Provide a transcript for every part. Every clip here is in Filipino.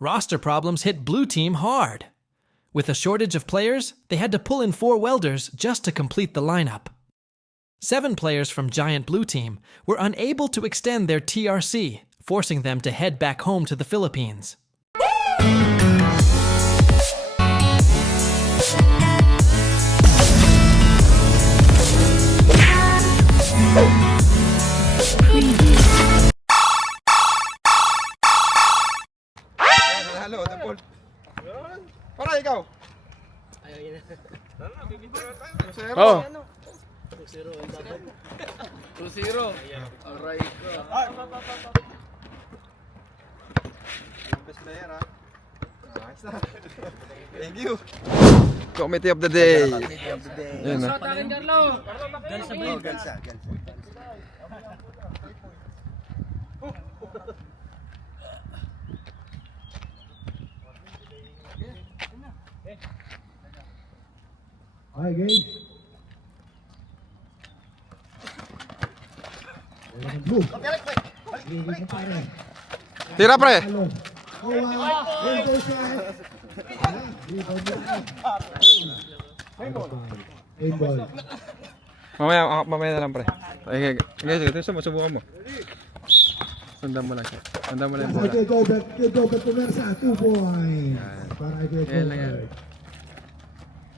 Roster problems hit Blue Team hard. With a shortage of players, they had to pull in 4 welders just to complete the lineup. 7 players from Giant Blue Team were unable to extend their TRC, forcing them to head back home to the Philippines. Halo, Dapol. Para ikaw. Oh. 2-0. Alright. Best player, ha? Nice na. Thank you. Committee of the day. Yan na. Galsa. Okay, game. Blue. Tira, pre. Mamaya na lang, pre. Sige, subukan mo. Sundan mo lang siya. Sundan mo lang yung bola. Gilbert Pumersa, 2 points. Para kay Gilbert.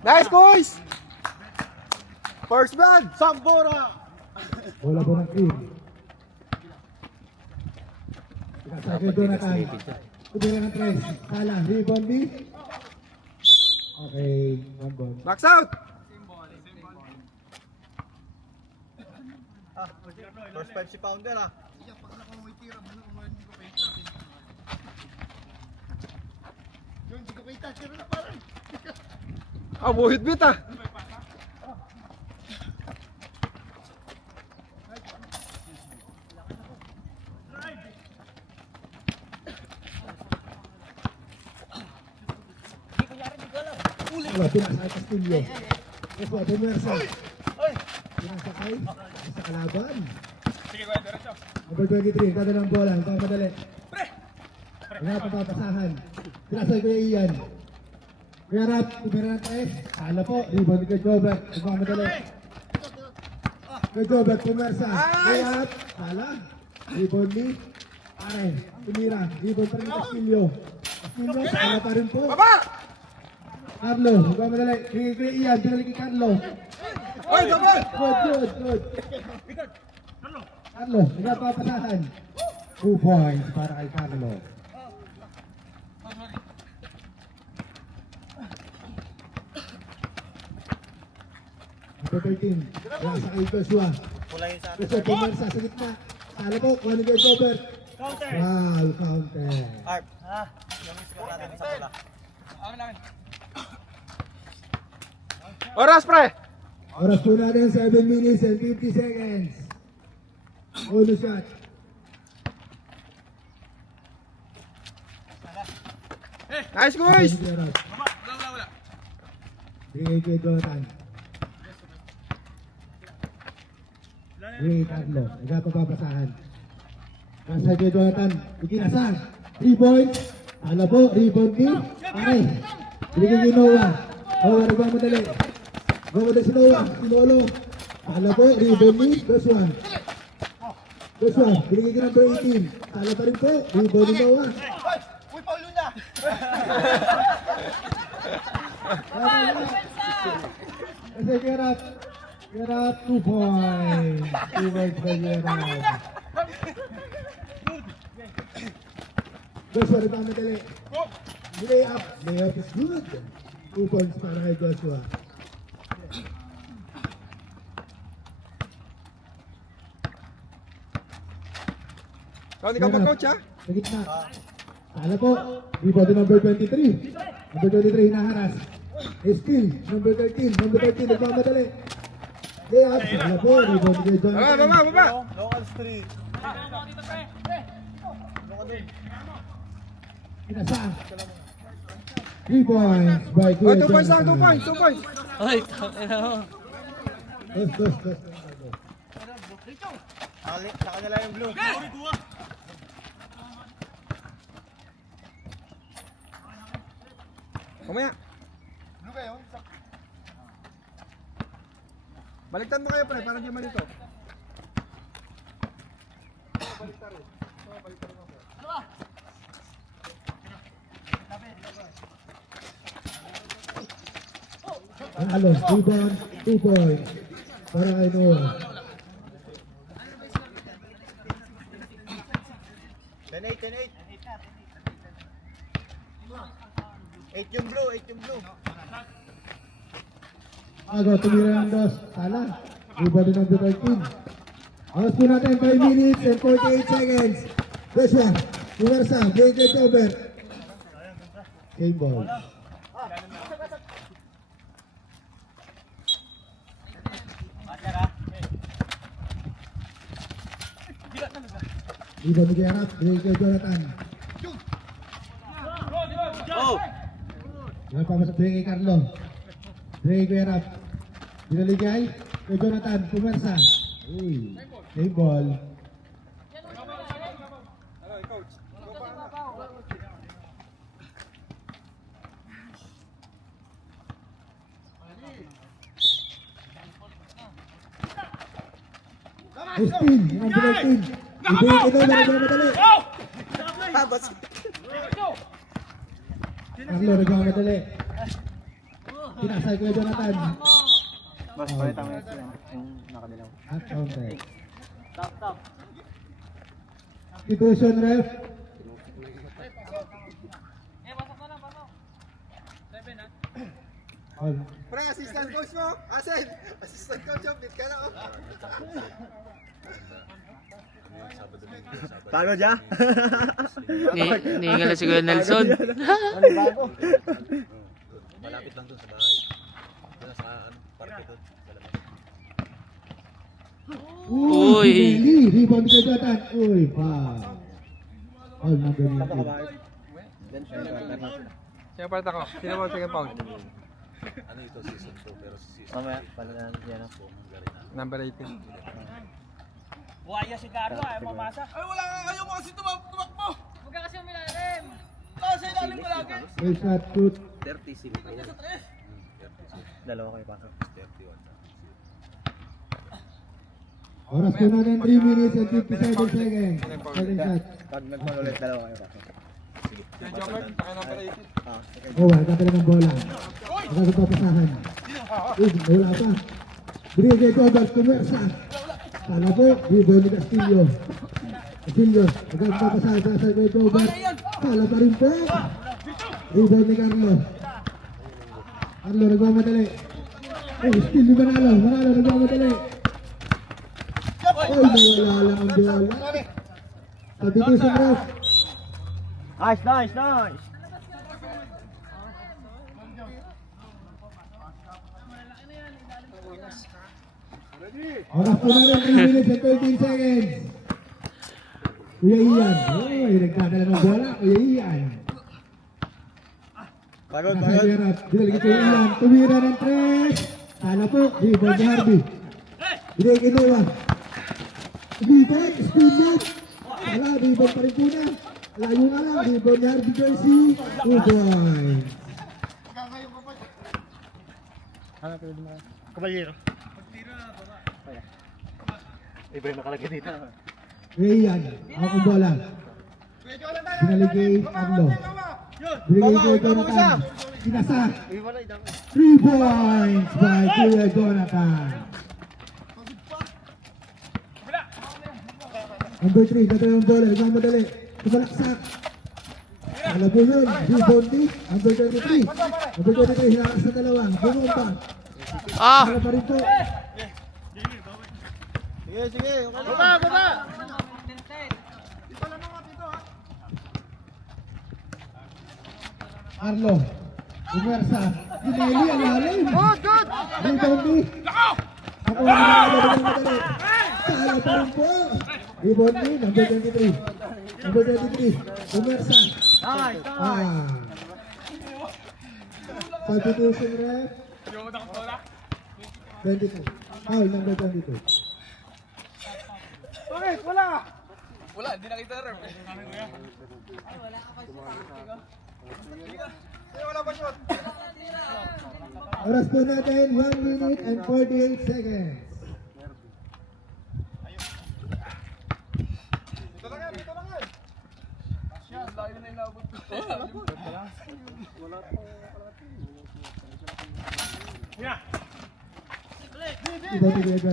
Nice, boys! First blood! Sambora! Bola po ng team. Sa kay Jonathan. Kubira ng 3. Sala, rebound B. Okay, 1 ball. Box out! First 5 si Pounder ah. Ah, buhit bit ah! Wala, pinasa kay Castillo. Ito, Pumersa. Pinasa kay sa kalaban. Number 23, kada ng bola, ito ang madali. Wala pa papasahan. Pinasa kay Ian. Kuya Rap, kumira ng 3. Sala po, rebound kay Jobert. Ito ang madali. Kay Jobert, Pumersa. Kuya Rap, sala. Rebound ni Pare, tumira. Rebound pa rin ni Castillo. Castillo, sala pa rin po. Baba! Carlo, ito ang madali. Kay Ian, pinali kay Carlo. Oy, baba! Good. Carlo, nagpapasahan. 2 points para kay Carlo. Number 13, nasa kay Joshua. Joshua, pumersa sa gitna. Sala po, kuha ni Gilbert. Wow, counter. Arp. Yung score natin sa bola. Oras, pre! Oras po natin, 7 minutes and 50 seconds. Uno shot. Nice, boys! Bigay kay Jonathan. Bigay Carlo. Nagpapasahan. Nasa kay Jonathan. Ikinasar. 3 points. Ano po? Rebound ni Pare. Bigay kay Noah. Noah, nagmamadali. Nagmamadali si Noah. Si Lolo. Ano po? Rebound ni Joshua. Joshua, binigay ka number 18. Tala pa rin po. Rebound ni Noah. Uy, Paulo na! Kasi Gerard 2 points. 2 points by Gerard. Joshua, nagmamadali. Layup. Layup is good. 2 points para kay Joshua. Ikaw, ikaw mag-coach, ha? Sa gitna. Tala po. Rebound number 23. Number 23 hinaharas. Steal. Number 13. Number 13 nagmamadali. Layup. Tala po. Rebound kay Jonathan. Baba! Local street. Pinasa. 3 points by Oh, Kuya 2 points lang, 2 Jonathan. points, 2 points! Ay, tangina mo. Dos. Sa kanila yung blue. Mamaya. Blue kayo? Baliktad mo kayo pre, para di malito. Panalo, rebound, 2 points. Para kay Noah. 10-8, 10-8. 8 yung blue, 8 yung blue. Agaw, tumira ng dos. Sala. Rebound din ng 13. Awas po natin, 5 minutes and 48 seconds. Joshua, Puwersa, break it over. Same ball. Rebound ni Gerard, break it Jonathan. Yan pa sa break kay Carlo. Break kay Gerard. Binaligay kay Jonathan, Puwersa. Uy, same ball. Spin, yung number 19. Ibigay ito, nagmamadali. Carlo, nagmamadali. Pinasay ko kay Jonathan. Boss, pakita mo yung nakadilaw. At counter. Substitution, ref. All. Pre, assistant coach mo. Asen, assistant coach mo. Bit ka na oh. Pagod ya? Nihingal na si Kuya Nelson. Ano bago? Malapit lang dun sa bahay. Doon sa parke doon. Sa labas. Uy. Belly, rebound kay Jonathan. Uy, foul. All number 19. Sino pa ako? Sino ba second foul? Ano ito, season 2, pero season Mamaya, pala na yan. Number 18. Buhaya si Carlo, ayaw mamasa. Ay, wala nga kayo mga kasi tumakbo. Huwag ka kasi umilalim. Kasi ilalim ko lagi. May shot shoot. 36. Dalawa kayo pa. 31. Oras ko na ng 3 minutes and 57 seconds. Second shot. Pag nagmanulit, dalawa kayo pa. Yung Joker, taka number 18. Oh, wala ka ng bola. Agad papasahan. Uy, wala pa. Brigade over, Puwersa. Sana po, rebound ni Castillo. Castillo, agad papasahan. Sasa kay over. Sala pa rin po. Rebound ni Carlo. Carlo, nagmamadali. Oh, still di Manalo. Manalo, nagmamadali. Ay, nawala lang ang bola. Substitution ref. Nice, nice, nice. Oras po na rin, 3 minutes and 13 seconds. Kuya Ian. Uy, nagkakala ng bola. Kuya Ian. Pagod, Nasa pagod. Gerard. Binalik kay Ian. Tumira ng 3. Sana po. Rebound ni Harvey. Binigay kay Noah. Rebound. Spin move. Wala. Rebound pa rin po na. Layo nga lang. Rebound ni Harvey Jersey. 2 points. Kabalyero. Iba yung nakalagay dito. Kuya Ian. Ako bola. Binalik kay Carlo. Binigay kay Jonathan. Sinasa. 3 points by Kuya Jonathan. Number 3, dati yung bola, nagmamadali. Tumalaksak. Ano po yun? Rebound ni number 23. Number 23, hinakas sa dalawa. Bumumpa. Ah! Ano pa rin po? Sige, sige. Baba, baba. Carlo. Puwersa. Gineli, ang lalim. Rebound ni. Ako ang nagmamadali. Sala pa rin po. Rebound ni number 23. Number 23. Puwersa. Nice, Ah. Substitution ref. 22. Foul number 22. Wala, hindi nakita rin. Ay, wala pa shot. Oras po natin, 1 minute and 48 seconds.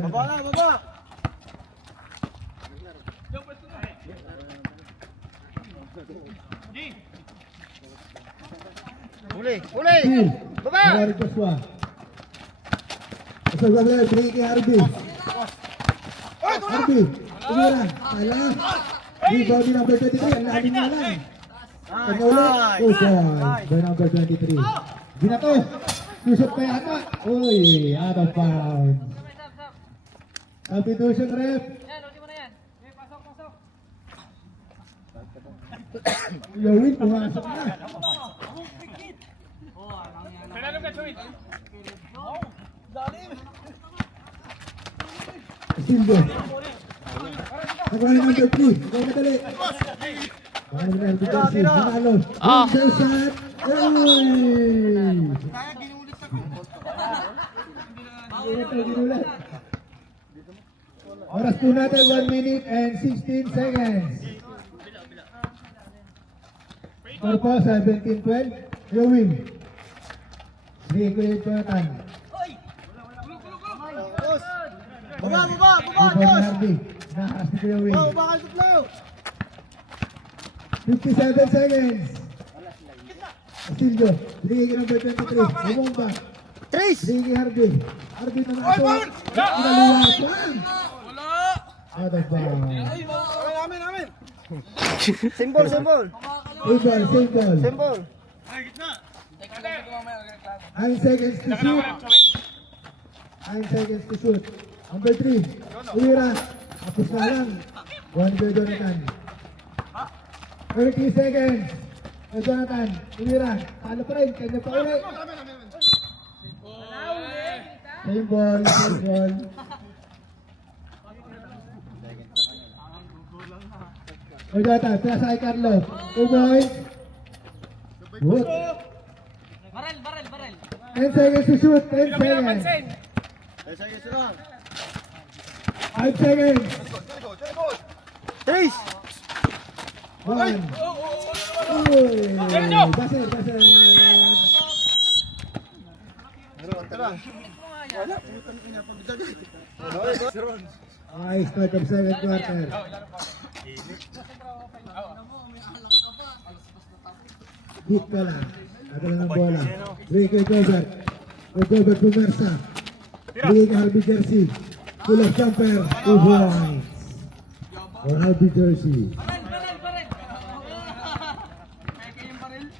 Baba na, baba! Uli! Uli! Baba! Baba! Joshua. Pasok sa player, Ricky Harvey. Harvey, tumira. Ala. Rebound ni number 23, ang lalim na lang. Pag ulit, oh boy, by number 23. Binato, susok pa yata. Uy, out of bounds. Substitution ref. Yan, ulit mo na yan. Okay, pasok, pasok. Yowin, pumasok na. Kailangan ka, Chewin. Silvio. Nakuha ni number 3. Ikaw madali. Baka naman ang Bigasi. Manalo. Winter shot. Uy! Ginulat. Oras po natin 1 minute and 16 seconds. Score po 17-12. Yowin. Rico Jonathan. Baba! Baba! Baba! Rebound Harvey. Nakakas ni Yowin. Bakal sa flow! 57 seconds. Silvio. Ricky number 23. Bumomba. Trace! Ricky Harvey. Harvey na nato. Inaluwasan. Out of bounds. Symbol! Symbol! Save ball. Symbol! 9 seconds to shoot. 9 seconds to shoot. Number 3. Ulira. Tapos na lang. Juan Jonathan. 30 seconds. Jonathan. Ulira. Talo pa rin. Kanya pa ulit. Save ball. Save ball. Jonathan. Pila sa kay Carlos. 2 points. Good. Barel, barel, barel. 10 seconds to shoot. 10 seconds. 5 seconds. Trace! 1. Uy! Baser, baser. Ay, start of second quarter. Hit ka lang. Nadala ng bola. Ricky Gobert. Gobert pumersa. Ricky Harvey Jersey. Full of jumper. 2 points. For Harvey Jersey.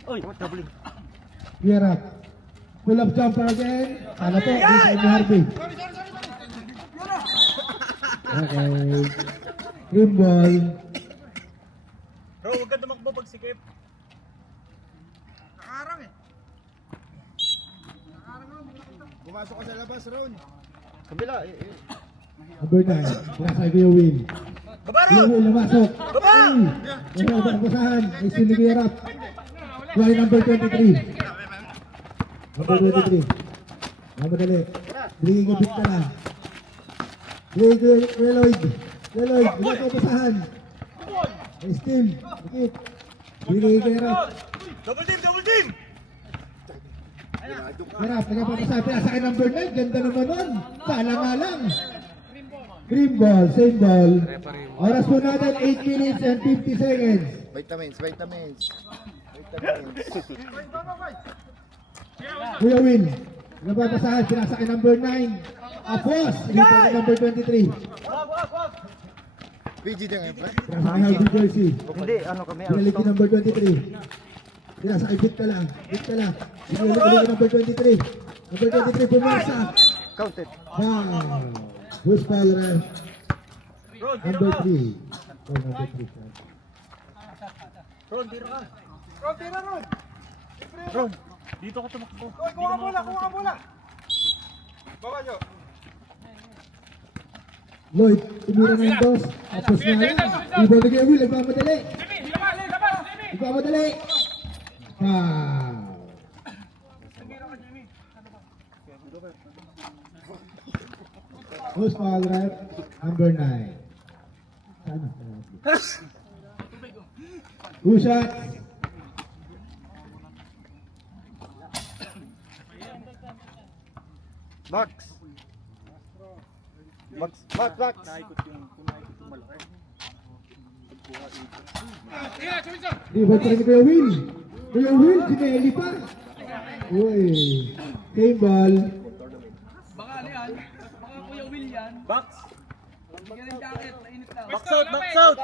Uy! Double! Clear up. Full of jumper again. Ano po? Ricky Harvey. Okay. Green ball. Bro, huwag ka tumakbo pag sikip. Kabila! Number 9. Nasa Win. Win namasok. Ay! Wala ba nabasahan? May sinigirap. Fly number 23. Number 23. Mamadali. Bigay bit ka lang. Bigay Reloid. Reloid. Wala ka basahan. May steal. Dikit. Bigay kirap. Double team! Double team! Kirap. Nagpapasahan. Pinasa kay number 9. Ganda naman nun. Sala nga lang. Green ball. Same ball. Oras po natin 8 minutes and 50 seconds. Vitamins! Vitamins! Kuya Will, nababasahan, pinasa kay number 9. Apos, dito kay number 23. PG din ngayon, pre. Pinasa kay Harvey Jersey. Hindi, ano kami? Pinalik kay number 23. Pinasa kay Bit ka lang. Bit ka lang. Pinalik kay number 23. Number 23, pumasa. Counted. Wow. Who's foul ref? Number 3. Oh, number 3. Ron! Dito ka tumakbo. Kuha ka bola! Kuha ka bola! Baba nyo! Lloyd, tumira ng dos. Tapos na lang. Iba na kay Will, nagmamadali. Nagmamadali. Foul. Who's foul rep? Number 9. Sana. Two shots. Box! Box! Box! Box! Di ba pa rin Kuya Will? Kuya Will, sineli pa. Uy. Game ball. Baka ano yan? Baka Kuya Will yan. Box! Bigyan ng jacket, mainit na. Box out! Box out!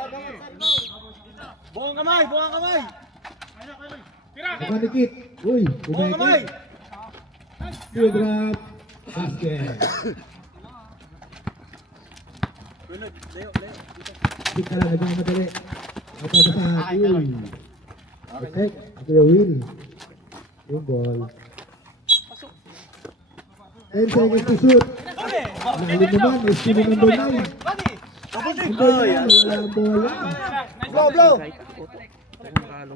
Buong kamay! Buong kamay! Nakanikit. Uy, Buong kamay! umekit. Field drop. Basket. Hit ka lang, nagmamadali. Matata sa Uy. Protect. Kuya Will. Game ball. 10 seconds to shoot. Lalim naman, estima number 9. Number 9, wala ang bola. Blow! Blow! Number 9,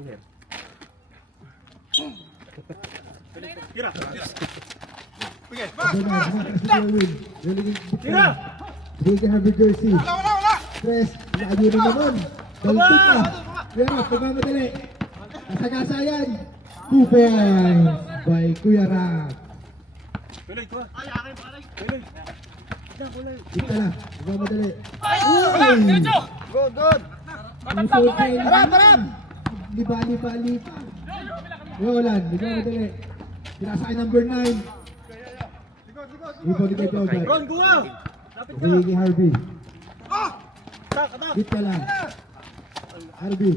kumakas si Kuya Will. Tira! Bigay ka Harvard jersey. Press, layo na naman. Dalto pa. Pero, pagmamadali. Kasagasa yan. 2 points by Kuya Rak. Kita na, pagmamadali. Uy! Good! Good! Puso pa yun. Harap! Harap! Lipa. Roland, pagmamadali. Sinasakay number 9. Ipo ni kay Claudia. Ron, guwa! Bigay kay Harvey. Hit ka lang. Harvey.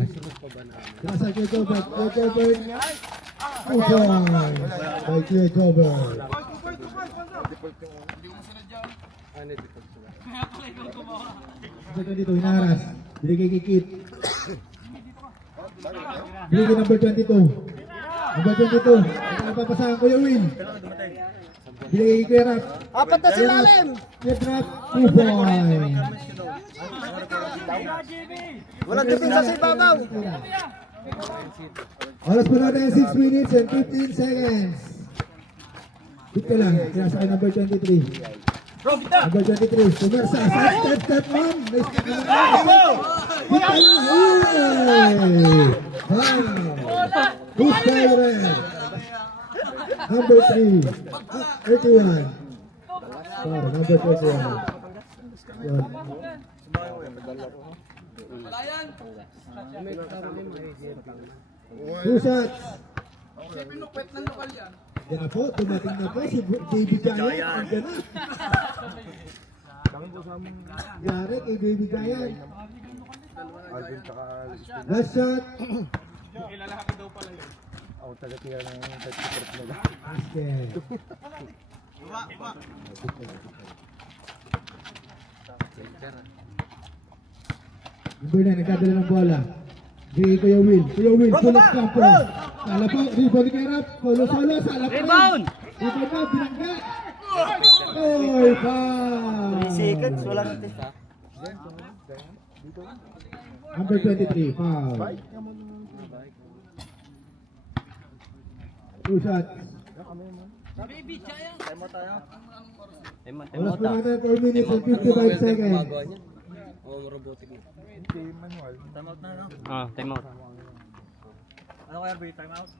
Sinasakay kay Gobert. Gobert. 2 points by Kuya Gobert. Sa dito, hinaras. Binigay kay Kit. Binigay number 22. Number 22. Napapasahan Kuya Will. Binigay kay Kuya Rap. Apat na silalim! Kuya Rap, 2 points. Walang depensa sa ibabaw! Oras po natin 6 minutes and 15 seconds. Hit ka lang. Sinasakay number 23. Number 23. Pumersa. Step man. Nice step man. Hit ka lang. Uy! Who's Byron? Number 3. 31. Para, number 31. Yan. Two shots. Yan na po, dumating na po si Baby Giant. Andiyan na. Yari kay Baby Giant. Last shot. Basket. Number 9, nagkadala ng bola. Bigay Kuya Will. Kuya Will, full of camper. Sala po, rebound kay Rap. Solo, sala po. Rebound! Rebound na, binangga. Oy, foul. 3 seconds, wala natin. Number 23, foul. 2 shots. Oras po natin, 4 minutes and 55 seconds. Time out. Ano kaya ba yung time out?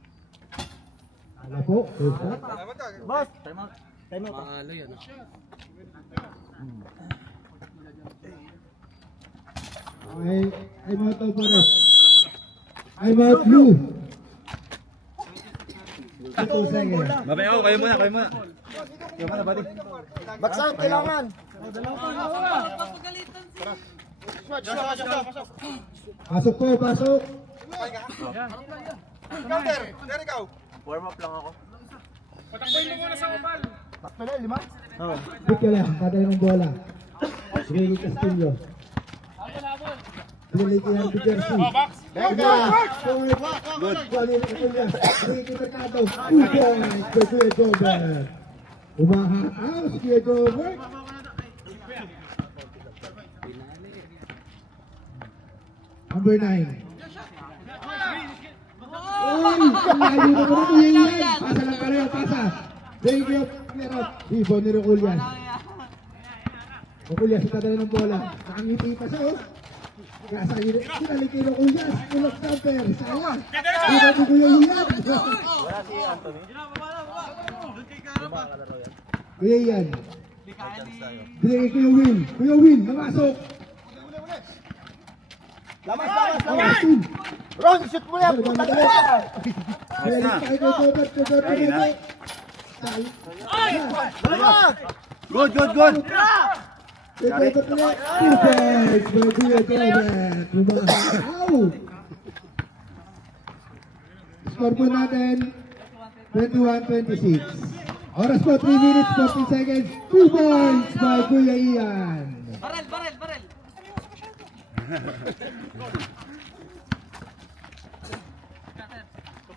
Sala po, first shot. Boss! Time out! Maalo yun. Okay, I'm out of forest. I'm out blue. 2 seconds. Babay ako, kayo muna. Kayo muna, buddy. Box out! Kailangan! Pasok po, pasok. Hit ka lang, kadala ng bola. Bigay kay Castillo. Bigay kay Harvey Jersey. Good. Bigay kay Mercado. 2 points for Kuya Gobert. Umahaaw si Kuya Gobert. Number 9. Uy! Layo na mo na Kuya Ian. Pasa lang pareho, pasa. Thank you. Clear up. Rebound ni Rokulias. Rokulias, itadala ng bola. Nakangiti pa siya, oh. Kaya sa inyo, sinalik kay Rokulias. Ulok jumper. Sayang. Dito ni Kuya Ian. Wala si Anthony. Kuya Ian. May chance tayo. Binigay Kuya Will. Kuya Will, namasok. Lamas. Ron, shoot mo yan! Kuya Good, good, good! Score po natin 21-26. Oras po 3 minutes 14 seconds. 2 points by Kuya Ian. Barel.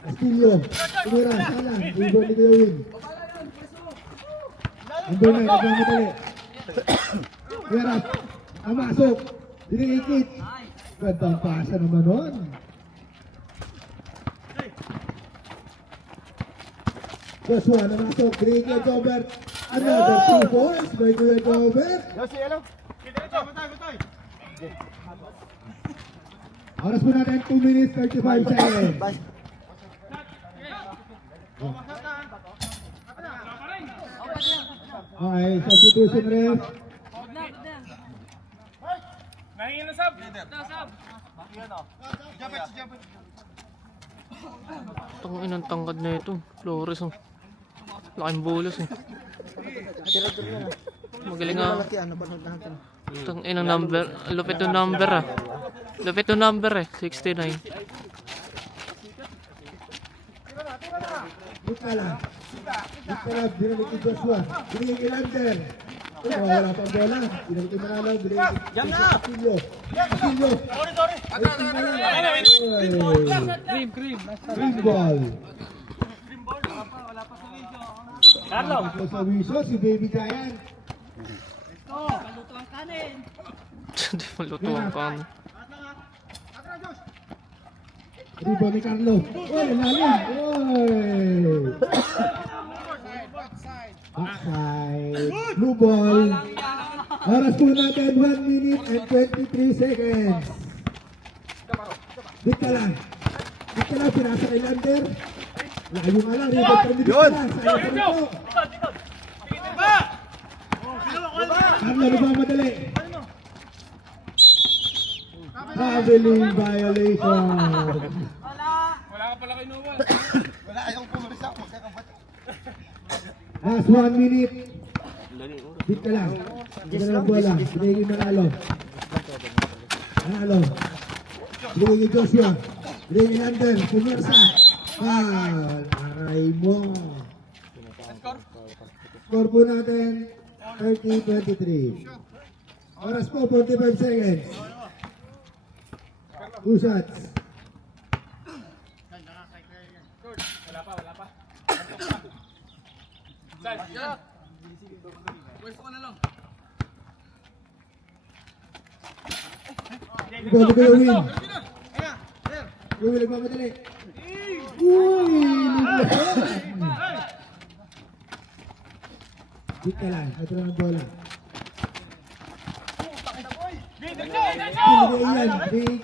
Castillo, tumira, salang, rebound ni Kuya Win. Number 9, nagmamadali. Kaya namasok, diniikit. Gandang pasa naman nun. Joshua, namasok, diniikit, Jobert. Another 2 points by Kuya Jobert. Oras po natin 2 minutes 35 seconds. Okay, substitution ref. Nahingin na sab. Tang inang tangkad na ito. Flores oh. Laking bolos eh. Magaling nga. Tang inang number. Lupit yung number ah. Lupit yung number eh. 69. Bukala, binalik ni Joshua, binigay kay Lander. Wala pang bola, binalik kay Manalaw, binigay kay Castillo. Castillo. Green ball. Carlo. Sa wiso, si Baby Giant. Hindi malutuan pa. Rebound ni Carlo. Oy, lalim. Oy. Backside. Blue ball. Oras po natin 1 minute and 23 seconds. Dito lang. Pinasa kay Lander. Layo nga lang. Rebound pa rin dito lang. Sayang pa rin po. Carlo, nagmamadali. Traveling violation. Wala ka pala kay Noah. Last 1 minute. Hit ka lang. Hit ka lang bola. Binigay Manalo. Binigay ni Joshua. Binigay ni Lander. Pumersa. Aray mo. Score po natin 30-23. Oras po 45 seconds. 2 shots. Pwesto ka na lang. Ikaw, Kuya Win. Kuya Win, nagmamadali. Uy! Hit ka lang. Ito lang ang bola. Pinigay yan. Big.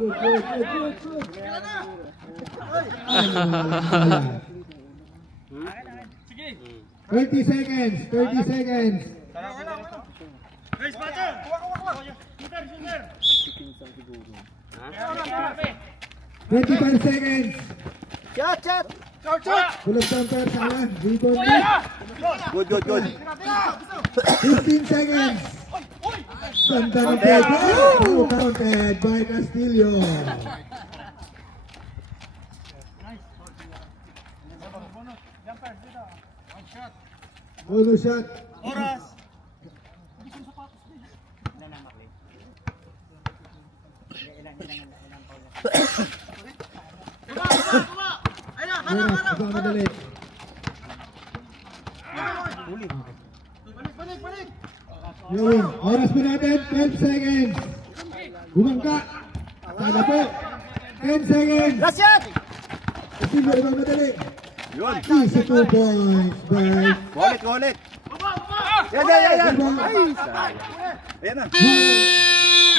Good. 30 seconds. 25 seconds. Shot! Tulog jumper, salah. Rebound. Good. 15 seconds. Ganda ng pwede. Oh, counted by Castillo. Bonus shot. Oras, nagmamadali. Yun, oras po natin, 12 seconds. Bumangka. Sana po. 10 seconds. Last shot! Castillo, nagmamadali. Easy 2 points by Ulit. Yan. Ay, sayang. Ayan na.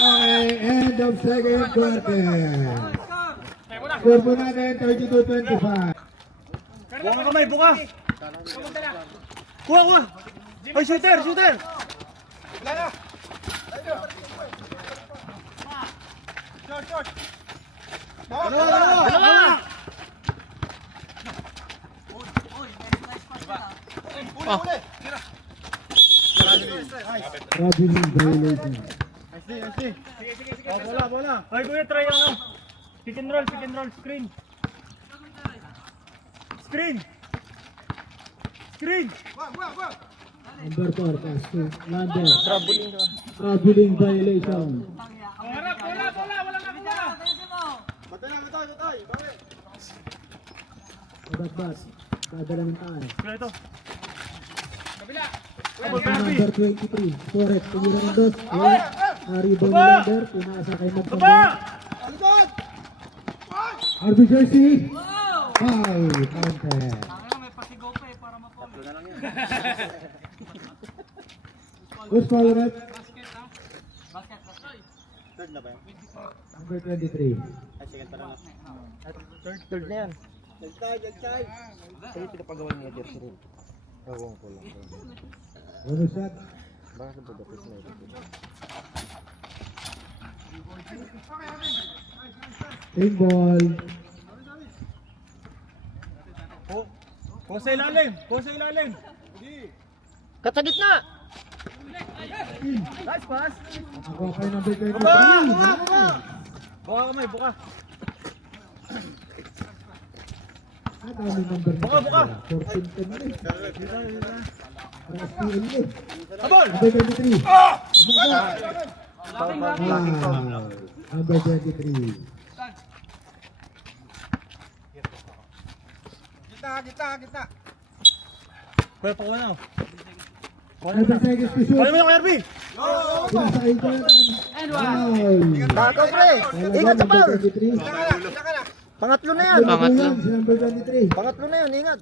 Okay, end of second quarter. Score po natin 32-25. Buka ka kamay, buka. Kuha. Ay, shooter. Dalawa. Oh, Traveling violation. Bola. Ay, kuya, try ano. Pick and roll, screen. Number 4, pass to Lander. Traveling violation. Bola, wala na bola. Kabat-bat. Dadala ng tayo. Kaya ito. Number 23, Forrest. Tumira ng dos. Rebound ni Lander. Pinasa kay Magpamba. RB Jersey. Foul. Counter. Who's foul rep? Number 23. Third na yan. Kaya pinapagawa niya jersey rin. Ewan ko lang. Bonus shot. Baka sa pagdating na ito. Same ball. Kuha sa ilalim. Kat sa gitna! Ako kay number 23. Buka kamay, buka. Ang dami number na. Buka. 14 na eh. Para SPL eh. Habol! Number 23. Number 23. Kita. Kuya, pakuha na. 7 seconds to shoot. Kuha mo yung RB. Pinasakay ko yan. Foul. Bako, pre! Ingat sa foul! 23. Pangatlo na yan! Pangatlo. Si number 23. Pangatlo na yan, ingat!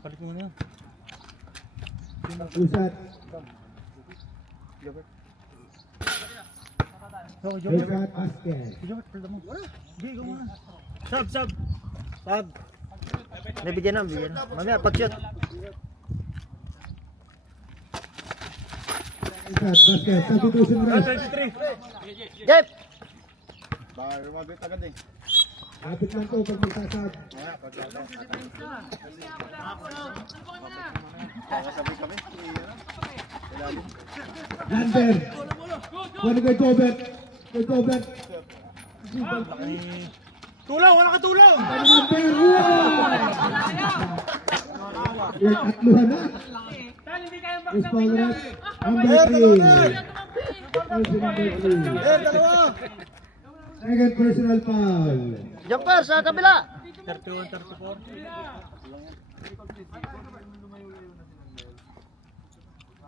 Palit mo na. Usat. Big shot basket. Sab. Nabigyan na. Mamaya, pag-shot. Big shot basket. Substitution rush. 23. Jeff! Kapit lang to pag magsasab. Lander. Kuha kay Tobert. Tulaw, wala ka tulaw. Lander. Yan, tatluhan na. Dahil hindi kayo Yes, foul rep. Number 3. Second personal foul. Jumper sa kabila! 31, 34.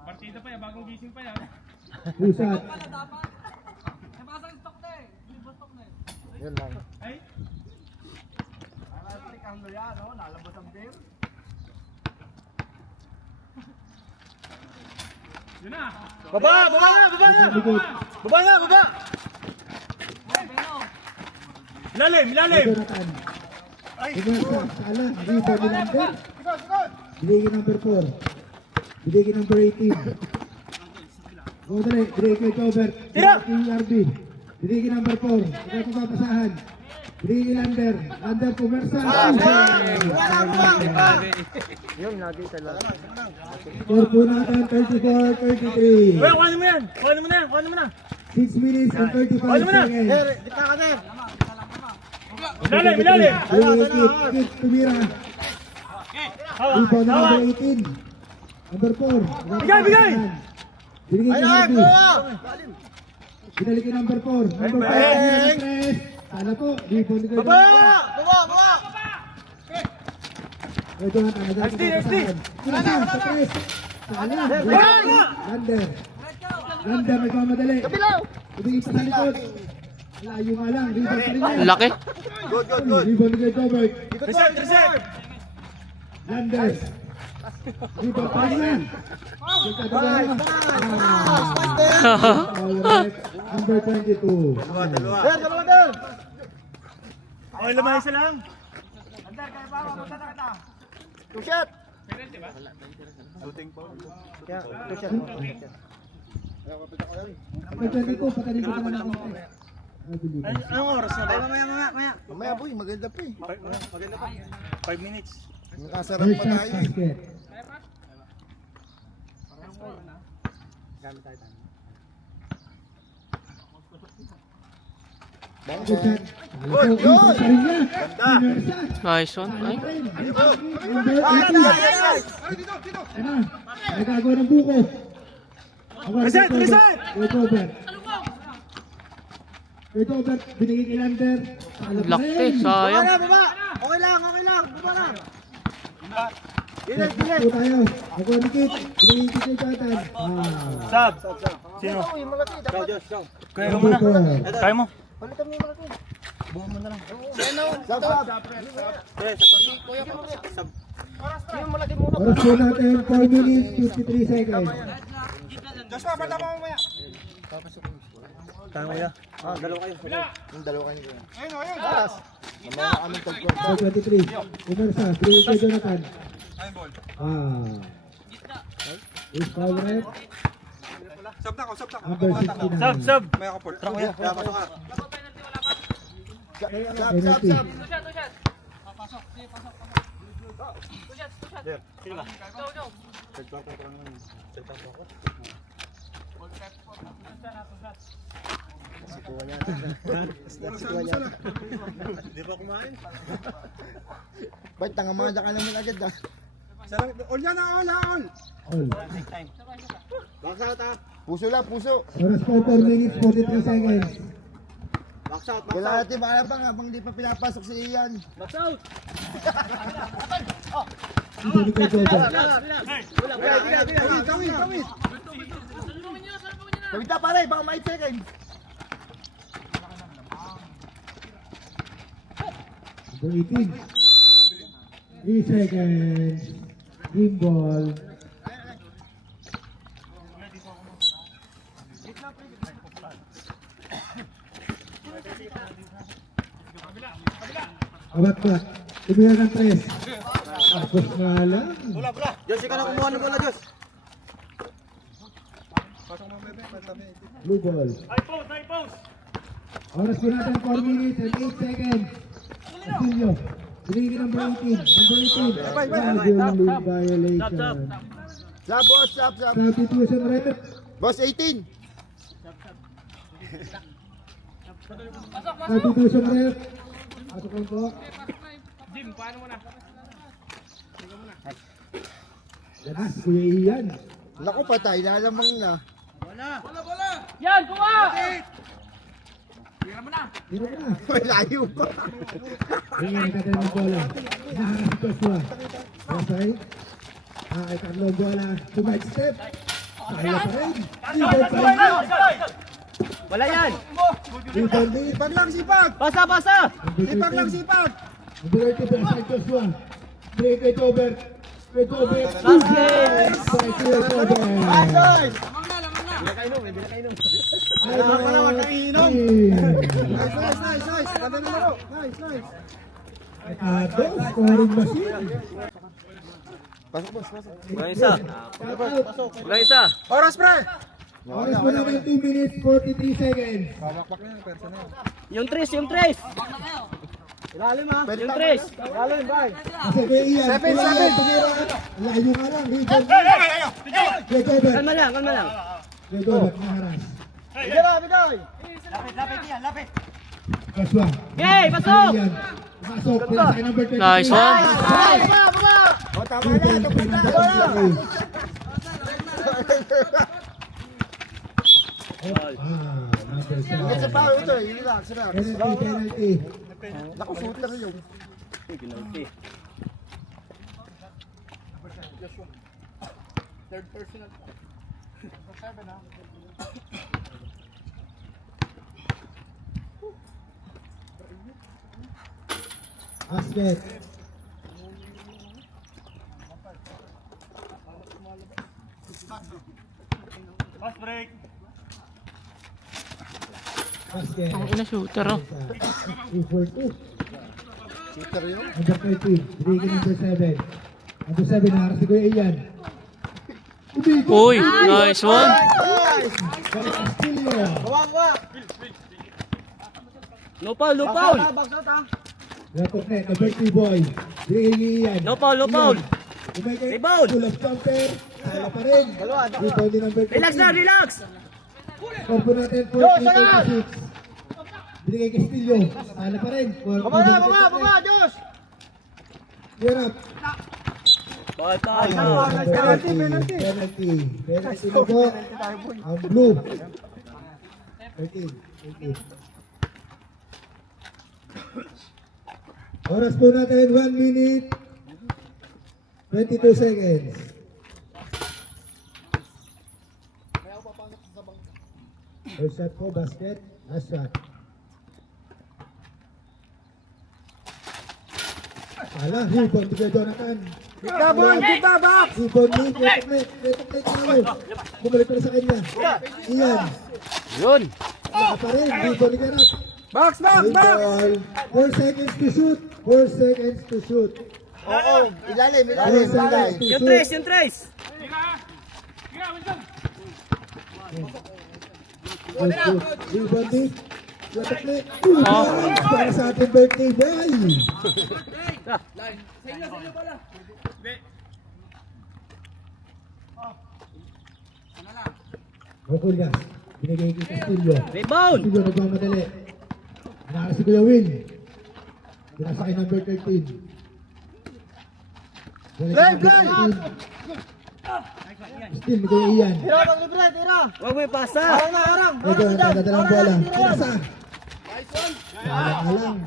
Partida pa yan, bagong gising pa yan. Usat. Yun lang. Ay, yun na. Baba na. Likod. Baba. Ilalim. Jonathan. Pumersa. Sala. Rebound ni Lander. Binigay number 4. Binigay number 18. Go dali. Binigay kay Tobert. Tira! Binigay kay RB. Binigay number 4. Binigay kay papasahan. Binigay kay Lander. Lander pumersa. Yun, lagi talaga. Score po natin 34-33. Kuya, kuhanin mo yan. Kuhanin mo na. 6 minutes and 35 Ano mo na? seconds. Ilalim. Kit tumira. Rebound na number 18. Number 4. Bigay! Binigay kay Hardy. Binalik kay number 4. Number 5. Sana po. Rebound ni kay Baba! Ito nga talaga. SD. Pinasa sa press. Sana. Lander. Nagmamadali. Kabilaw! Ibigay pa sa likod. Layo nga lang. Rebound pa rin yan. Laki. Good, good, good. Rebound ni Kuya Jobert. Reset, reset. Landers. Rebound pa rin yan. Number 22. Dalawa doon. Okay, lamay isa lang. Two shot. Shooting po. Two shot. Number 22, patanin ko na lang ako. Anong oras na ba? Mamaya. Mamaya boy, maganda pa eh. Maganda pa. 5 minutes. Nakasarap First pa shot, tayo eh. basket. Good shot. Good, Rebound pa rin yan. Ganda. Inersa. Nice one. Ay. Number 18. Ano? Nagagawa ng buko. Reset, reset! Kuya Jobert. Kuya Jobert, binigay kay Lander. Laki. Sayang. Okay lang. Baba lang. Ito tayo. Ako ni Kit. Binigay kay Jonathan. Sab. Sino? Kaya mo na. Kaya mo. Palitan mo yung malaki. Buo mo na lang. Sab. Yung malaki muna. Oras po natin, 4 minutes, 53 seconds. Joshua, bata mo mamaya. Tayo kaya. Dalawa kayo. Yung dalawa kayo. Ayun, ayun. Taas. Mamaya kami tagpuan. 23. Umersa, 3 kay Jonathan. Ayun, ball. Is foul rep. Sab na ako, sab na ako. Number 69. Sab. May ako, Paul. Tara kuya. Kaya pasok ka. Penalty. Di ba kumain? Ba't tangamada ka naman agad ah? All yan na, all. All. Box out ha. Puso lang, puso. Oras po, 4 minutes, 43 seconds. Box out, Kailangan natin makalapang habang di pa pinapasok si Ian. Box out. Ito ni Kuya Jobert. Kawit. Kawit na pare, baka may second. Number 18. 3 seconds. Green ball. Abat ba? Tumira ng 3. Tapos nga lang. Diyos, ikaw na kumuha ng bola, Diyos. Blue ball. Oras po natin 4 minutes and 8 seconds. Castillo. Binigay number 18. Number 18. League violation. Stop, boss, stop. Substitution rep. Boss, 18. Substitution rep. Pasok lang po. Jim, paano mo na? Yan na, si Kuya Ian. Naku, patay, lalamang na. Yan, kuha! Tira mo na. Tira mo na. May layo pa. Ayan, nagkatayin ng bola. Naharap si Joshua. Okay. Kay Carlo bola. Side step. Kaya pa rin. Rebound pa rin. Wala yan! Rebound din. Sipag lang, sipag. Basa! Sipag lang, sipag. Number 30 sa Joshua. Bigay kay Jobert. Kay Jobert. Basket! Kay Kuya Jobert. Nice. Ay, wala makainom. Nice. Ganda na laro. Nice. Ado, scoring machine. Pasok, boss, pasok. Wala isa. Oras, pre. Oras mo naman 2 minutes 43 seconds. Yung tres! Ilalim ha. Yung tres! Ilalim, bye. Kasi kay Ian. Seven. Tumira. Layo nga lang. Rebound. Kay Jobert. Kalma lang! Kay Jobert. Naharas. Bigay. Joshua. Yay! Pasok! Ian. Pasok. Pila sa number 23. Nice one. O, tama na. Tapos na. Hingit sa pao ito eh. Relax. Penalty. Naku, suot lang yun. Basket. Fast break. Basket. Ang ina shooter oh. 2-4-2. Number 13. Bigay number 7. Number 7, nakaras si Kuya Ian. Uy, nice one. Castillo. No foul, no foul. Left of net, number 3 boy. Bigay ni Ian. No foul, no foul. Rebound. Full of jumper. Sala pa rin. Rebound ni number 13. Relax na, relax. Score po natin 14-26. Binigay Castillo. Sala pa rin. Baba, Diyos. Clear up. Penalty. Penalty na po. Ang blue. 13. Oras po natin 1 minute 22 seconds. First shot po, basket. Last shot. Rebound to Jonathan. Rebound ni Reto Play. Bumalik pa rin sa kanya. Iyan. Yun. Wala pa rin. Rebound ni Garap. Box! 4 seconds to shoot. 4 seconds to shoot. Oo, ilalim. 4 seconds to shoot. Yung trace. Rebound ni Reto Play. Para sa ating birthday boy. Makulyas. Binigay kay Castillo. Rebound. Castillo nagmamadali. Nakakas si Kuya Will. Pinasa kay number 13. Still ni Kuya Ian. Huwag mo ipasa. Ito, nadadalang bola. Pinasa. Alang.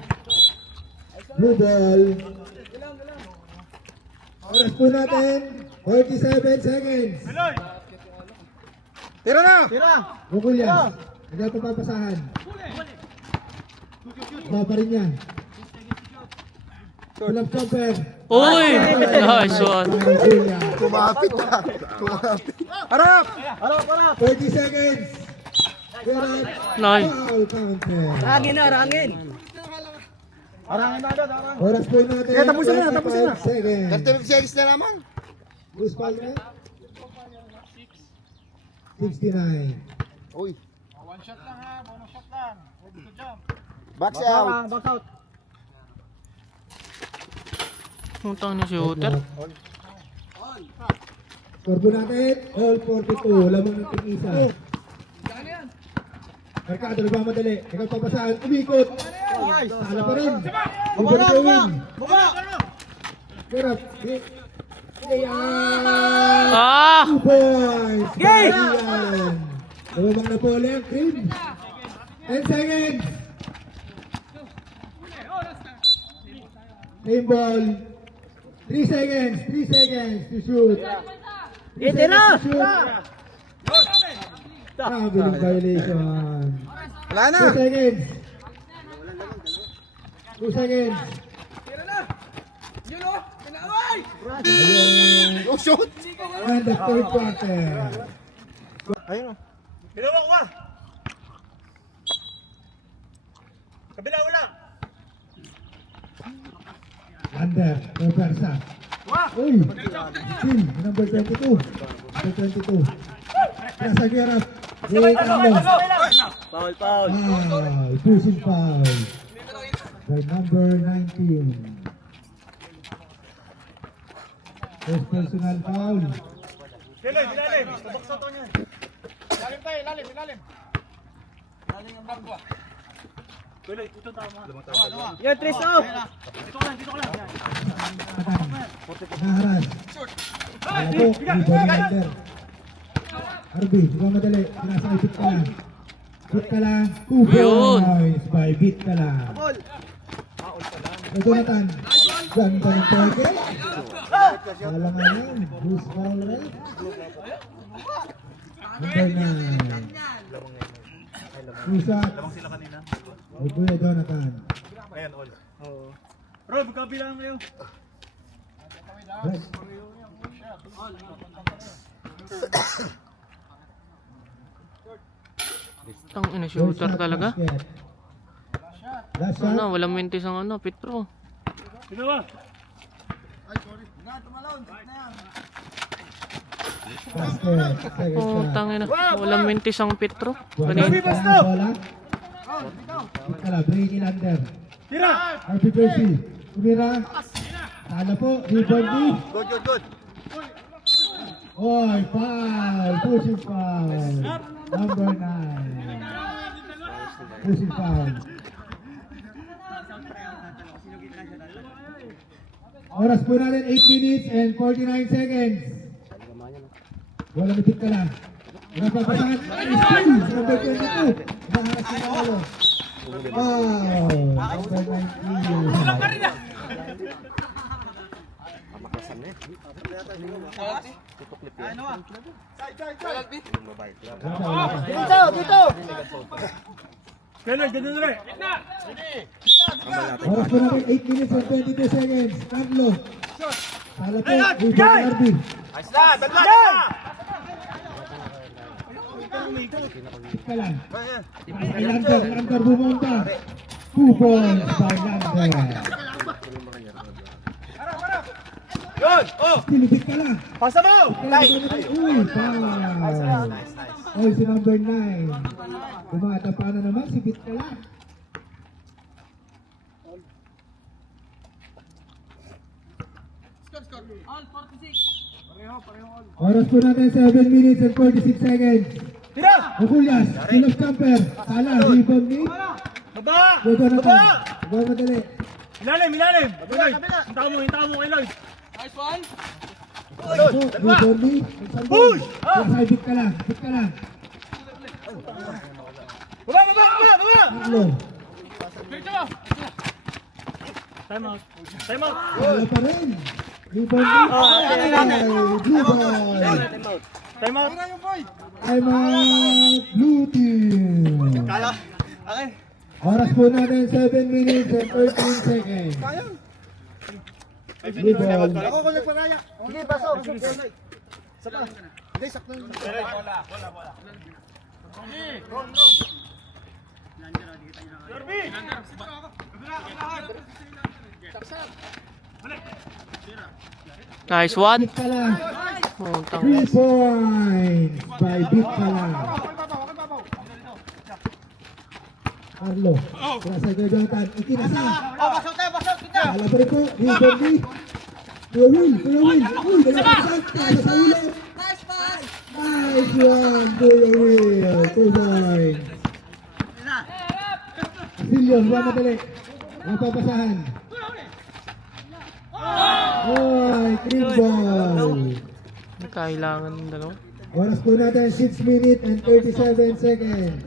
Blue ball. Oras po natin. 47 seconds. Tira na! Makulyas. Hindi pa papasahan. Baba rin yan. Full of jumper. Uy, nice one. Kumapit na. Harap! 30 seconds. Garap. Nice. Foul counter. Rangin. Oras po natin. Tapusin na. 25 seconds. 35 seconds na lamang. Bruce Palmer. 69. Uy. Box out. Puntang na shooter. Score po natin. All 42. Lamang ng tig-isa. Mercado, nagmamadali. Ikaw papasahan. Umikot. Sala pa rin. Bumalik yung win. Garap. Ah! 2 points. Ayan. Lumabang na po ulit. Cream. 10 seconds. Same ball. 3 seconds. 3 seconds to shoot. 3 seconds to shoot. Traveling violation. Wala na! 2 seconds. 2 seconds. Ayun. Oh, shoot! And the third quarter. Bilawa ko ba? Kabila wala. Under. Roberta. Uy. Team. Number 22. Number 22. Nasa Gerard. Wait, Foul. pushing foul. By number 19. First personal foul. Ilalim. Tabak sa to niyan. Ilalim. Yan, trace out. Naharas. Ano po? Rebound under. Arby, ikaw madali. Pinasa kay Bit ka lang. Bit ka lang. 2 Yun. points by Bit ka lang. Kay Jonathan. Ganda ng peke. Wala nga yan. Bruce Palmer. Number 9. Pusat. Ay Kuya Jonathan. Ayan, all. Oo. Rob, kabilang kayo. Red. Tang ina, shooter Shot talaga. basket. Last shot. Ano, walang mintis ang ano, Petro. Sino ba? Basket. Second Oh, shot. tang ina. Walang mintis ang Petro. Wala Kanina. ka na bola. Ikala, break in under. Tira! RP Percy. Tumira. Sana po. Rebound D. Good. Oy, foul. Pushing foul. Number 9. Pushing foul. Oras po natin 8 minutes and 49 seconds. Walang ipit ka lang. Napapasangat. Number 22. Naharas na ako. Wow. Number 19. Kailan, ganun rin. Oras po natin 8 minutes and 22 seconds. Carlo. Sala po. Rebound Arby. Ka lang. Lander bumonta. 2 points by Lander. Tinipid ka lang. Pasa mo! Uy, foul. Oy, si number 9. Tumatapa na naman, sipit ka lang. Oras po natin 7 minutes and 46 seconds. Tira! Okulyas, Silos Camper, Sala, rebound ni. Baba! Gogo na Baba! tayo. Gogo madali. Ilalim! Eloy! Hintaw mo, Eloy! Nice one. Rebound ni. Push! Bit ka lang, bit ka lang. Baba! Carlo, Time out! Sala pa rin. Rebound ni. Blue ball. Time out! I'm out, blue team. Oras po natin 7 minutes and 13 seconds. Blue ball. Ako kulit pa kaya. Sige, baso. Sapa. Hindi, sakto. Nice one. Bit ka lang. Oh, tang 3 points by Bit ka lang. Carlo. Kaya sa gagawin. Ikinasa. Kala pa rin po. Rebound ni. Kuya Will. Uy, dalawang pasag. Sa ulo. Nice one, Kuya Will. 2 points. Silyon, buwan madali. Mapapasahan. Oy, green ball. kailangan ng dalawa. Oras po natin 6 minutes and 37 seconds.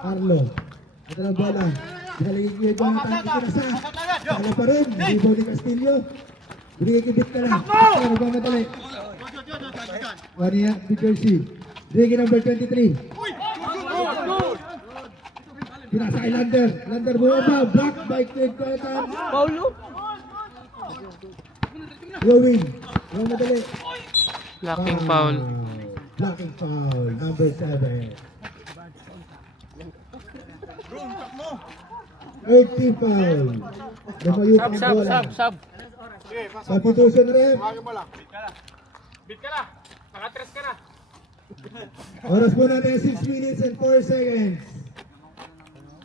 Carlo. Ito na bola. Galing niyo ba ang ikinasa? Kala pa rin. Rebound ni Castillo. Binigay kibit ka lang. Ito na magmamadali. Waniya, Big Jersey. Binigay number 23. Pinasa kay Lander. Lander bumaba. Block by Craig Coletan. Paulo? Going. Magmamadali. Lacking foul. Blocking foul. Number 7. 13 foul. Lumayo pa ang bola. Sub. Substitution ref. Bit ka na. Nakatres ka na. Oras po natin 6 minutes and 4 seconds.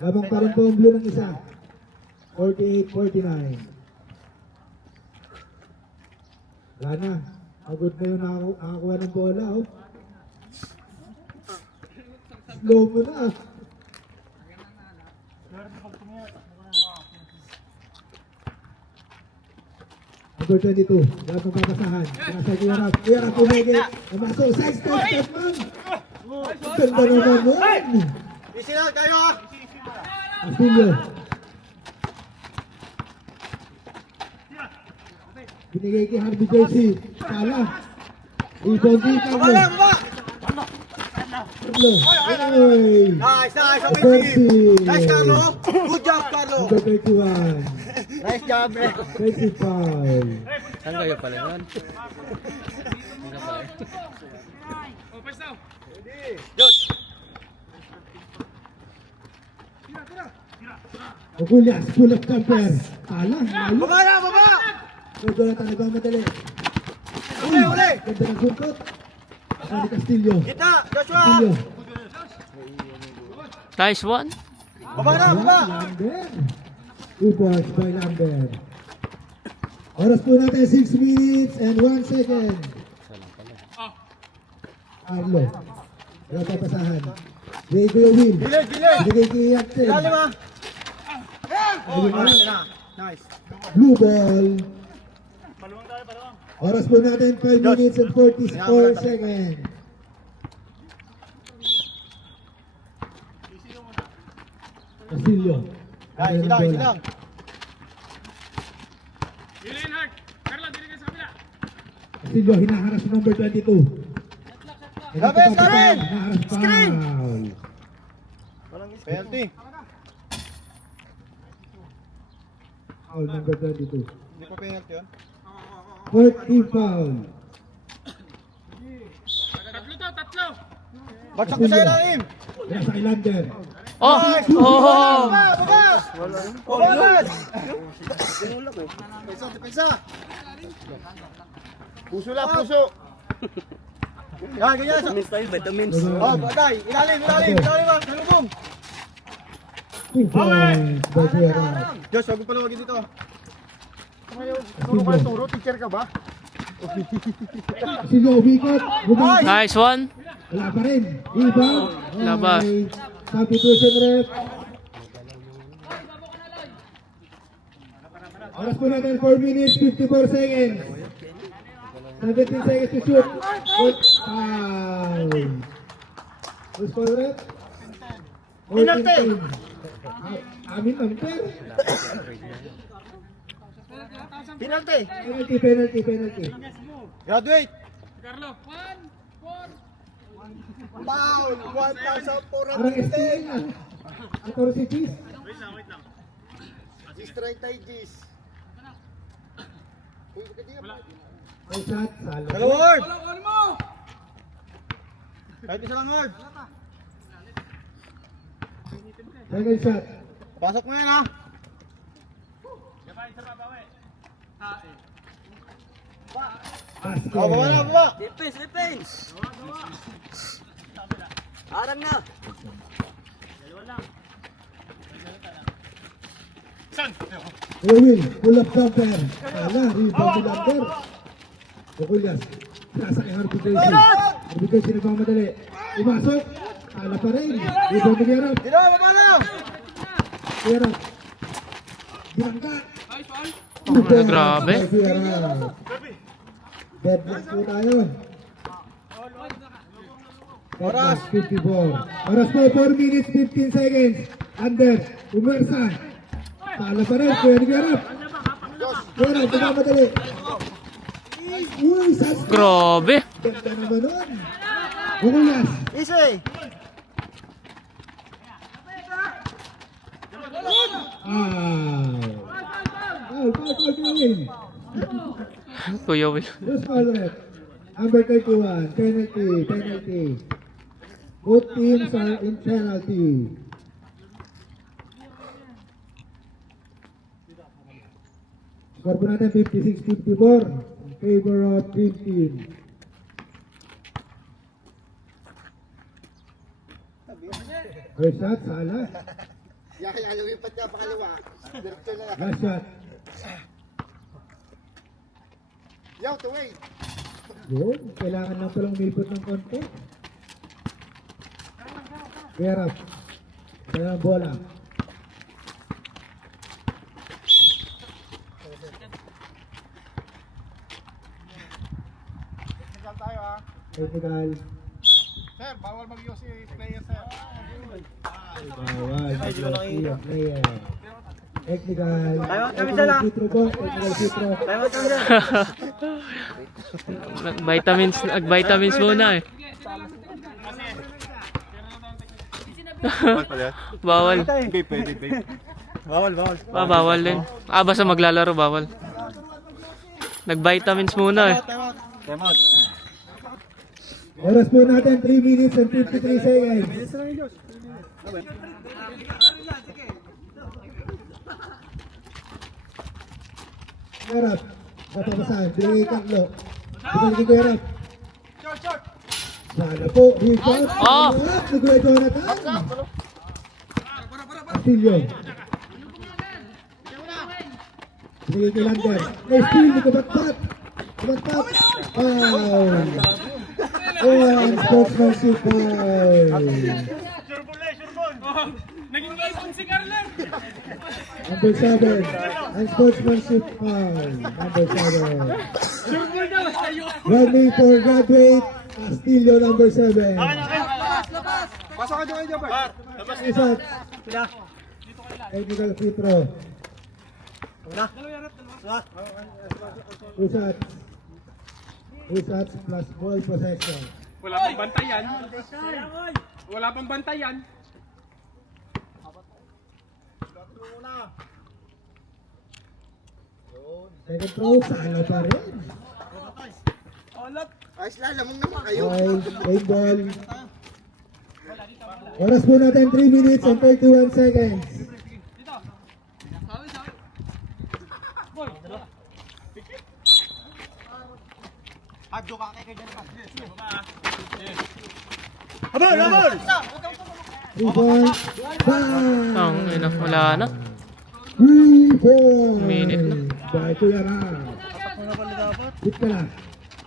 Habang pa rin po ang blue ng isa. 48-49. Wala na. Agod na yung nakakuha ng bola. Oh. Slow mo na. Number 22, dapat magpapasahan. Nasa Kuyarap. Kuyarap umigit. Namasok. Side step, step man. Ganda naman nun. Easy lang, kayo ah! Castillo. Binigay kay Harvey Jersey. Sala. Rebound di Carlo. Ay! Nice, nice. Okay, Offensive. sige. Nice, Carlo. Good job, Carlo. Number 21. Nice job, eh. 25. Saan kayo pala yun? Ogulias, full of jumper. Ala, lalo. Baba na, baba. Medyo na talaga madali. Uli, uli. Ganda ng suntot. Asa ni Castillo. Kita, Joshua. Castillo. Nice one. Baba na, baba. Lambert. 2 points by Lambert. Oras po natin 6 minutes and 1 second. Arlo. Wala papasahan. Diego Will. Gilid, gilid. Binigay kay Yanten. Lalim, ah. Oh, nice na. Nice. Blue ball. Oras po natin 5 minutes and 44 seconds. Castillo. Guys, silang, silang. Castillo, hinaharap si number 22. Gabes, Karen! Hinaharap pa. Screen! Penalty. Foul number 22. Hindi pa penalty yun. 14 foul. Bagsak ko sa ilalim. Nasa Islander. Oh! Oh! Baba, baba. Baba agad. Depensa, depensa. Puso lang, puso. Yan, ganyan. Oh, bagay. Ilalim, ilalim, ilalim. Salubong. 2 points by Sierra. Josh, wag mo palawagin dito. Castillo. Teacher ka ba? Castillo, umikot. Bumalik. Nice one. Wala pa rin. Iba. Labas. Okay. Substitution ref. Oras po natin 4 minutes, 54 seconds. 17 seconds to shoot. Good foul. Who's for ref? Penalty. Amin number. Penalty. Penalty, penalty, penalty. Graduate. Foul. 1,400. Parang STL na. 14 Gs. 630 Gs. May shot. Salo. Dalawa, Ward. Kahit isa lang, Ward. Second shot. Pasok mo yan, ha? Basket. Oh, baba na, baba. Defense, defense. Arang na. Will, pull up jumper. Ala, rebound ni Lander. Ogulias. Nasa kay arbitration. Arbitration nagmamadali. Imasok. Ala pa rin. Rebound ni Gerard. Dito, baba na. Gerard. Binangka. Grabe. Gerard. Deadlock po tayo. Oras. 54. Oras po, 4 minutes, 15 seconds. Under. Umersa. Ala pa rin. Kuya ni Gerard. Gerard, nagmamadali. Uy, sas. Grabe. Ganda naman nun. Ogulias. Easy. Foul. Kuya Will. Who's foul ref? Number 31. Penalty. Penalty. Both teams are in penalty. Score po natin 56-54 in favor of Dream Team. First shot, Sala. Alawin pa niya pakaliwa. Diretso na lang. Last shot. Yo, to wait. Yun, kailangan lang palang umipot ng konti. Gerard. Kaya ang bola. Technical tayo, ha? Technical. Sir, bawal mag-use yung player, sir. Bawal. Mag-use player. Technical. Tayo, kami Technical sila. free throw po. Technical free throw. Nag-vitamins muna eh. Bawal. Vape, vape. Bawal. Bawal din. Basta maglalaro, bawal. Nag-vitamins muna eh. Time out. Oras po natin 3 minutes and 53 seconds. Erap, papapasahan, binigay Carlo. Binigay ko Erap. Sana po, rebound. Oh! Nagulay Jonathan. Castillo. Binigay kay Lander. May steal, ni Kabatpat. Kabatpat. Foul. Oh, sportsmanship foul. Naging iPhone si Carler. Number 7, ang sportsmanship foul. Number 7. Surbol daw sa'yo. Running for graduate, Castillo, number 7. Pasok ka dyan, Jobber. Isat. Technical free throw. Usat. Usat plus ball possession. Wala pang bantayan. Wala pang bantayan. Second throw, sala pa rin. Ayos lang, lamang naman kayo. Wild ball. Oras po natin 3 minutes and 31 seconds. Habol! 3 points. Ang ina, wala na. 3 points. Minute na. Dahil Kuya Ram. Hit ka lang.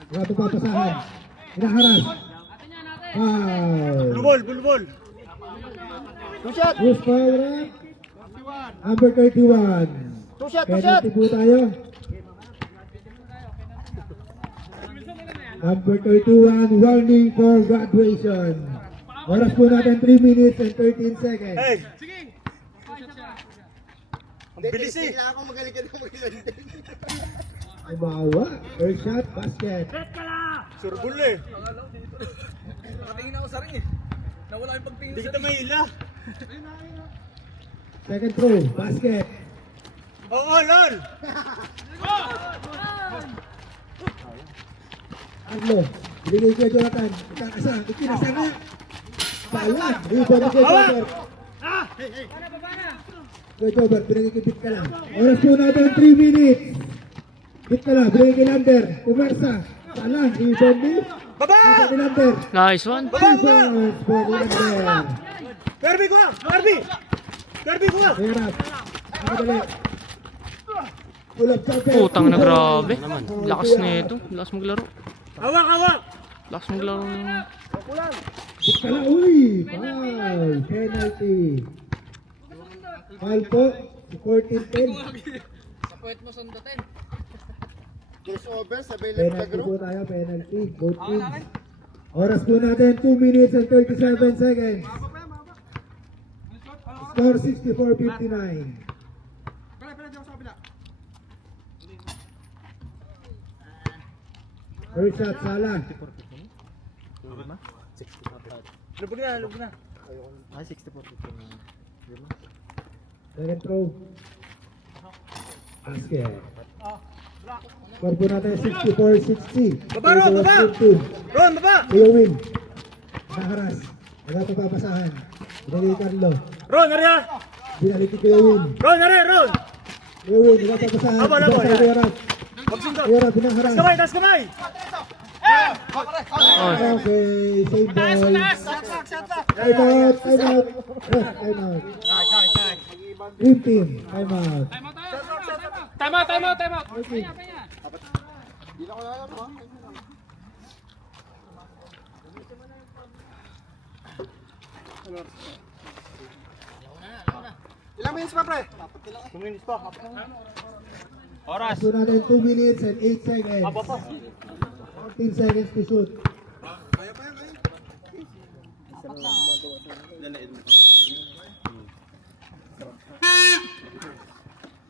Wala itong papasahan. Hinaharas. Foul. Bulbol! Who's foul, Ram? Number 31. Penalty po tayo. Number 31, warning for graduation. Oras po natin 3 minutes and 13 seconds. Hey! Ang bilis eh. Kailangan ko magaling ka ng maglalante. Umawa. First shot, basket. Surbol eh. Tingin ako sa ring eh. Nawala yung pagtingin Hindi kita mahila. Second throw, basket. Oo, lol! Arlo, binigay kay Jonathan. Ikakasa, ikinasa na. Balan, rebound ni Kuya Jobber. Kuya Jobber, binigay kay Bit ka lang. Oras po natin 3 minutes. Bit ka lang, binigay kay Lander. Pumersa, balan, rebound ni. Baba! Rebound ni Lander. Nice one. Rebound for Lander. Kirby ko! Kirby! Kirby ko! Hirap. Nakadali. Pull up Jobber. Putang na grabe. Lakas nito. Lakas maglaro. Hawak! Lakas maglaro. Bit ka lang, uy. Foul, penalty. Foul po, 14-10. Case over, sabay lang Penalty nagro. po tayo, penalty. Both teams. Oras po natin, 2 minutes and 37 seconds. Score 64-59. First shot, Salah. Lubog na. Second throw. Basket. Score po natin, 64-60. Baba, Ron, baba! Ron, baba! Kuya Win. Nakaras. Wala pa papasahan. Binali Carlo. Ron, area! Binalik kay Kuya Win. Ron, area! Ron! Kuya Win, wala pa papasahan. Abo, abo, Ibasa yan. Kuya Rap. Magsunod! Kuya Rap, binaharas. Tas kamay! Okay, save ball. Time out, time out. Time out. Green team, time out. Time out. Okay. Ilang minutes pa, pre? 2 minutes pa. So natin 2 minutes and 8 seconds. 14 seconds to shoot.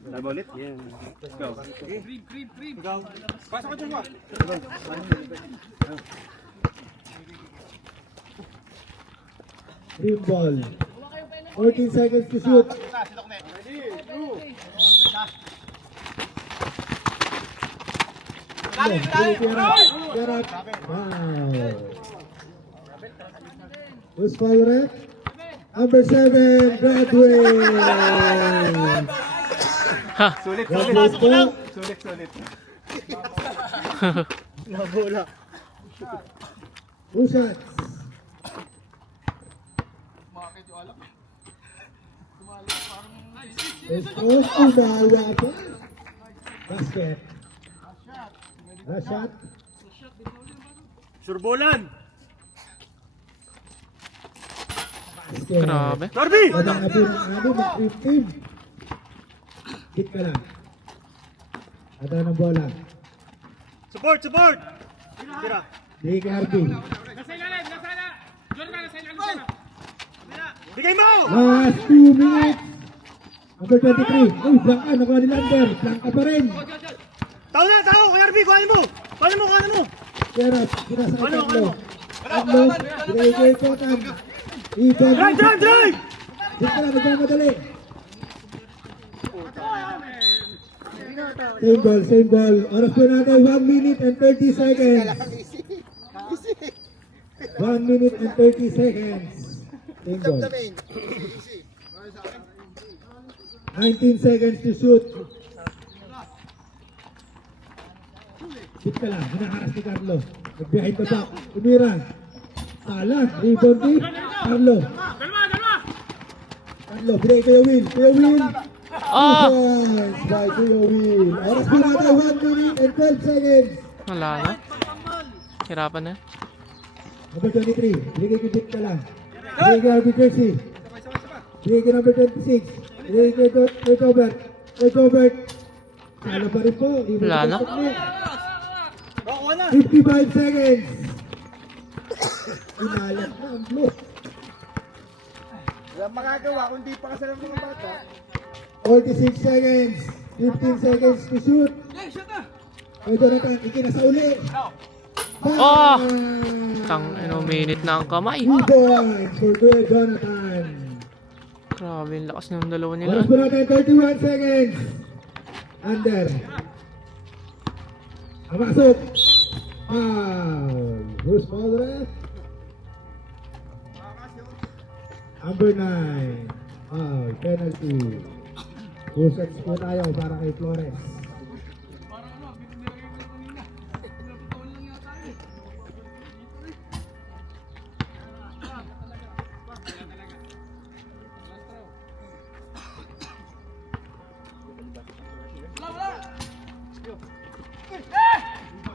Labo ulit? Yeah. Let's go. Pasok ka dyan, ba? Green ball. 14 seconds to shoot. Gerard. Wow. Who's favorite? Number 7, Bradway. Sulit, Bradway po. sulit. Two shots. Estos, umawa pa. Basket. Last shot. Surbolan! Basket. Grabe. Darby! Walang abi ng ano, mag-trip team. Hit ka lang. At ng bola. Support! Tira. Di kay Harvey. Bigay mo! Last 2 minutes. Number 23. Uy, blanka. Nakuha ni Lander. Blanka pa rin. Tao! Kaya Arby, kuhanin mo! Kuhanin mo! Gerard, sinasakay Ano? Carlo. Carlo, binigay kay Kotan. Ibon. Drive! Hit ka lang, nagmamadali. Same ball. Oras po natin, 1 minute and 30 seconds. 1 minute and 30 seconds. Same ball. 19 seconds to shoot. Hit ka lang, hinaharas ni Carlo. Nag-behind the back. Umira. Salah, rebound ni Carlo. Carlo, binigay Kuya Will. Kuya Will. Ah! Defense by Kuya Will. Oras po natin, 1 minute and 12 seconds. Wala na. Hirapan na. Number 23, binigay kay Vic ka lang. Binigay kay Harvey Jersey. Binigay kay number 26. Binigay kay Tobert. Kay Tobert. Sala pa rin po. Wala na. 55 seconds. Inalat na ang blue. Wala makagawa kung di pa kasalam ng bata. 46 seconds. 15 seconds to shoot. Kay Jonathan, ikinasa uli. Oh! Minute na ang kamay. 2 points for Kuya Jonathan. Grabe, yung lakas ng dalawa nila. Oras po natin, 31 seconds. Under. Amasok. Foul. Who's foul ref? Number 9. Foul. Penalty. 2 sets po tayo para kay Flores.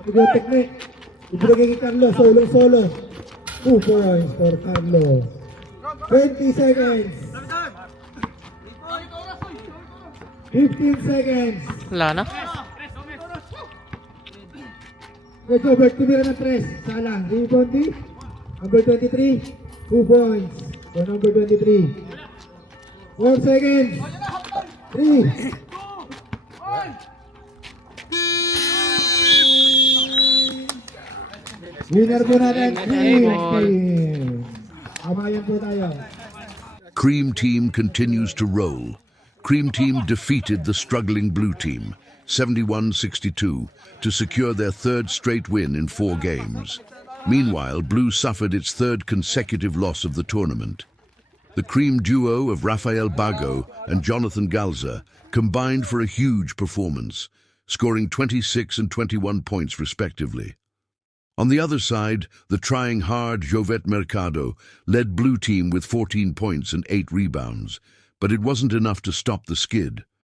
Ibigay teknik. Ibigay kay Carlo. Solo. 2 points for Carlo. 20 seconds. 15 seconds. Wala na. Kay Gobert, tumira ng 3. Salah. Rebound di. Number 23. 2 points for number 23. 4 seconds. 3. Winner po natin. Amayan po tayo. Cream Team continues to roll. Cream Team defeated the struggling Blue Team, 71-62, to secure their third straight win in 4 games. Meanwhile, Blue suffered its third consecutive loss of the tournament. The Cream duo of Rafael Bago and Jonathan Galza combined for a huge performance, scoring 26 and 21 points respectively. On the other side, the trying hard Jovet Mercado led Blue Team with 14 points and 8 rebounds, but it wasn't enough to stop the skid.